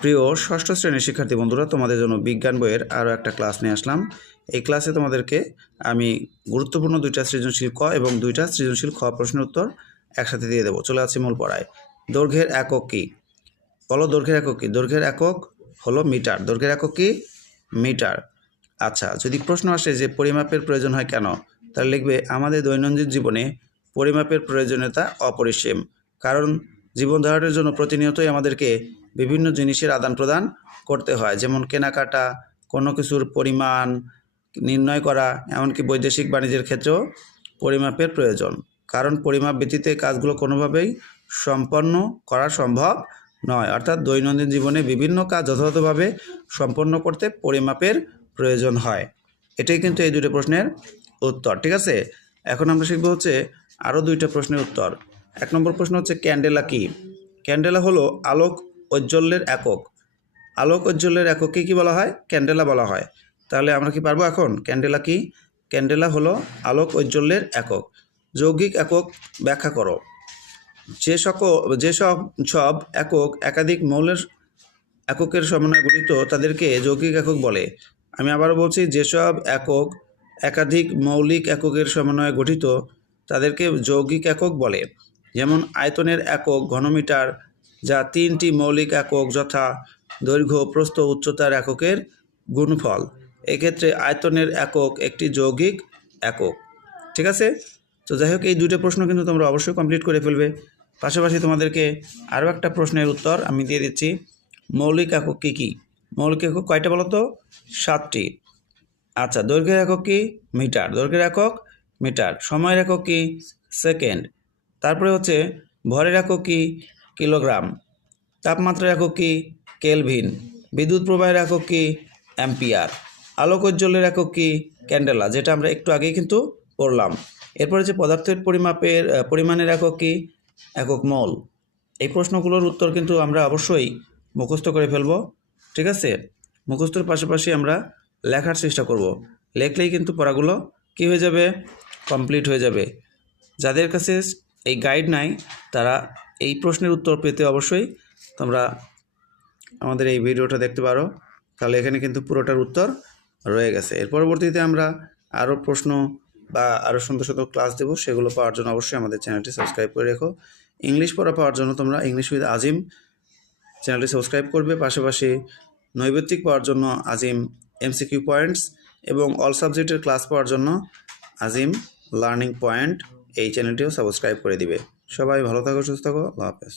প্রিয় ষষ্ঠ শ্রেণীর শিক্ষার্থী বন্ধুরা, তোমাদের জন্য বিজ্ঞান বইয়ের আরও একটা ক্লাস নিয়ে আসলাম। এই ক্লাসে তোমাদেরকে আমি গুরুত্বপূর্ণ 2টা সৃজনশীল ক এবং 2টা সৃজনশীল খ প্রশ্নের উত্তর একসাথে দিয়ে দেবো। চলে আসছি মূল পড়ায়। দৈর্ঘ্যের একক কী? বলো, দৈর্ঘ্যের একক কী? দৈর্ঘ্যের একক হলো মিটার। দৈর্ঘ্যের একক কী? মিটার। আচ্ছা, যদি প্রশ্ন আসে যে পরিমাপের প্রয়োজন হয় কেন, তাহলে লিখবে আমাদের দৈনন্দিন জীবনে পরিমাপের প্রয়োজনীয়তা অপরিসীম। কারণ জীবন ধারণের জন্য প্রতিনিয়তই আমাদেরকে বিভিন্ন জিনিসের আদান প্রদান করতে হয়, যেমন কেনাকাটা, কোনো কিছুর পরিমাণ নির্ণয় করা, এমনকি বৈদেশিক বাণিজ্যের ক্ষেত্রেও পরিমাপের প্রয়োজন। কারণ পরিমাপ ব্যতীত কাজগুলো কোনোভাবেই সম্পন্ন করা সম্ভব নয়। অর্থাৎ দৈনন্দিন জীবনে বিভিন্ন কাজ যথাযথভাবে সম্পন্ন করতে পরিমাপের প্রয়োজন হয়। এটাই কিন্তু এই 2টা প্রশ্নের উত্তর। ঠিক আছে, এখন আমরা শিখব হচ্ছে আরও 2টা প্রশ্নের উত্তর। 1 নম্বর প্রশ্ন হচ্ছে ক্যান্ডেলা কী? ক্যান্ডেলা হলো আলোক ঔজ্জ্বল্যের একক। আলোক ঔজ্জ্বল্যের এককে কী বলা হয়? ক্যান্ডেলা বলা হয়। তাহলে আমরা কি পারবো এখন? ক্যান্ডেলা কি? ক্যান্ডেলা হলো আলোক ঔজ্জ্বল্যের একক। যৌগিক একক ব্যাখ্যা করো। যেসব একক একাধিক মৌলের এককের সমন্বয়ে গঠিত তাদেরকে যৌগিক একক বলে। আমি আবারও বলছি, যেসব একক একাধিক মৌলিক এককের সমন্বয়ে গঠিত তাদেরকে যৌগিক একক বলে। যেমন আয়তনের একক ঘনমিটার, যা 3টি মৌলিক একক যথা দৈর্ঘ্য, প্রস্থ, উচ্চতার এককের গুণফল। এক্ষেত্রে আয়তনের একক একটি যৌগিক একক। ঠিক আছে, তো যাই হোক, এই 2টা প্রশ্ন কিন্তু তোমরা অবশ্যই কমপ্লিট করে ফেলবে। পাশাপাশি তোমাদেরকে আরও একটা প্রশ্নের উত্তর আমি দিয়ে দিচ্ছি। মৌলিক একক কী কী? মৌলিক একক কয়টা বলো তো? 7টি। আচ্ছা, দৈর্ঘ্যের একক কি? মিটার। দৈর্ঘ্যের একক মিটার। সময়ের একক কি? সেকেন্ড। তারপরে হচ্ছে ভরের একক কি? কিলোগ্রাম। তাপমাত্রার একক কি? কেলভিন। বিদ্যুৎ প্রবাহের একক কি? অ্যাম্পিয়ার। আলোক ঔজ্জ্বল্যের একক কি? ক্যান্ডেলা, যেটা আমরা একটু আগেই কিন্তু পড়লাম। এরপরে যে পদার্থের পরিমাণের একক কি? একক মোল। এই প্রশ্নগুলোর উত্তর কিন্তু আমরা অবশ্যই মুখস্থ করে ফেলব। ঠিক আছে, মুখস্থর পাশাপাশি আমরা লেখার চেষ্টা করব। লেখলেই কিন্তু পড়াগুলো কি হয়ে যাবে? কমপ্লিট হয়ে যাবে। যাদের কাছে এই গাইড নাই, তারা এই প্রশ্নের উত্তর পেতে অবশ্যই তোমরা আমাদের এই ভিডিওটা দেখতে পারো। তাহলে এখানে কিন্তু পুরোটার উত্তর রয়ে গেছে। এর পরবর্তীতে আমরা আরও প্রশ্ন বা আরও সুন্দর সুন্দর ক্লাস দেবো। সেগুলো পাওয়ার জন্য অবশ্যই আমাদের চ্যানেলটি সাবস্ক্রাইব করে রেখো। ইংলিশ পড়া পাওয়ার জন্য তোমরা ইংলিশ উইথ আজিম চ্যানেলটি সাবস্ক্রাইব করবে। পাশাপাশি নৈবেত্তিক পাওয়ার জন্য আজিম এমসিকিউ পয়েন্টস এবং অল সাবজেক্টের ক্লাস পাওয়ার জন্য আজিম লার্নিং পয়েন্ট এই চ্যানেলটিও সাবস্ক্রাইব করে দিবে। সবাই ভালো থাকো, সুস্থ থাকো। আল্লাহ হাফেজ।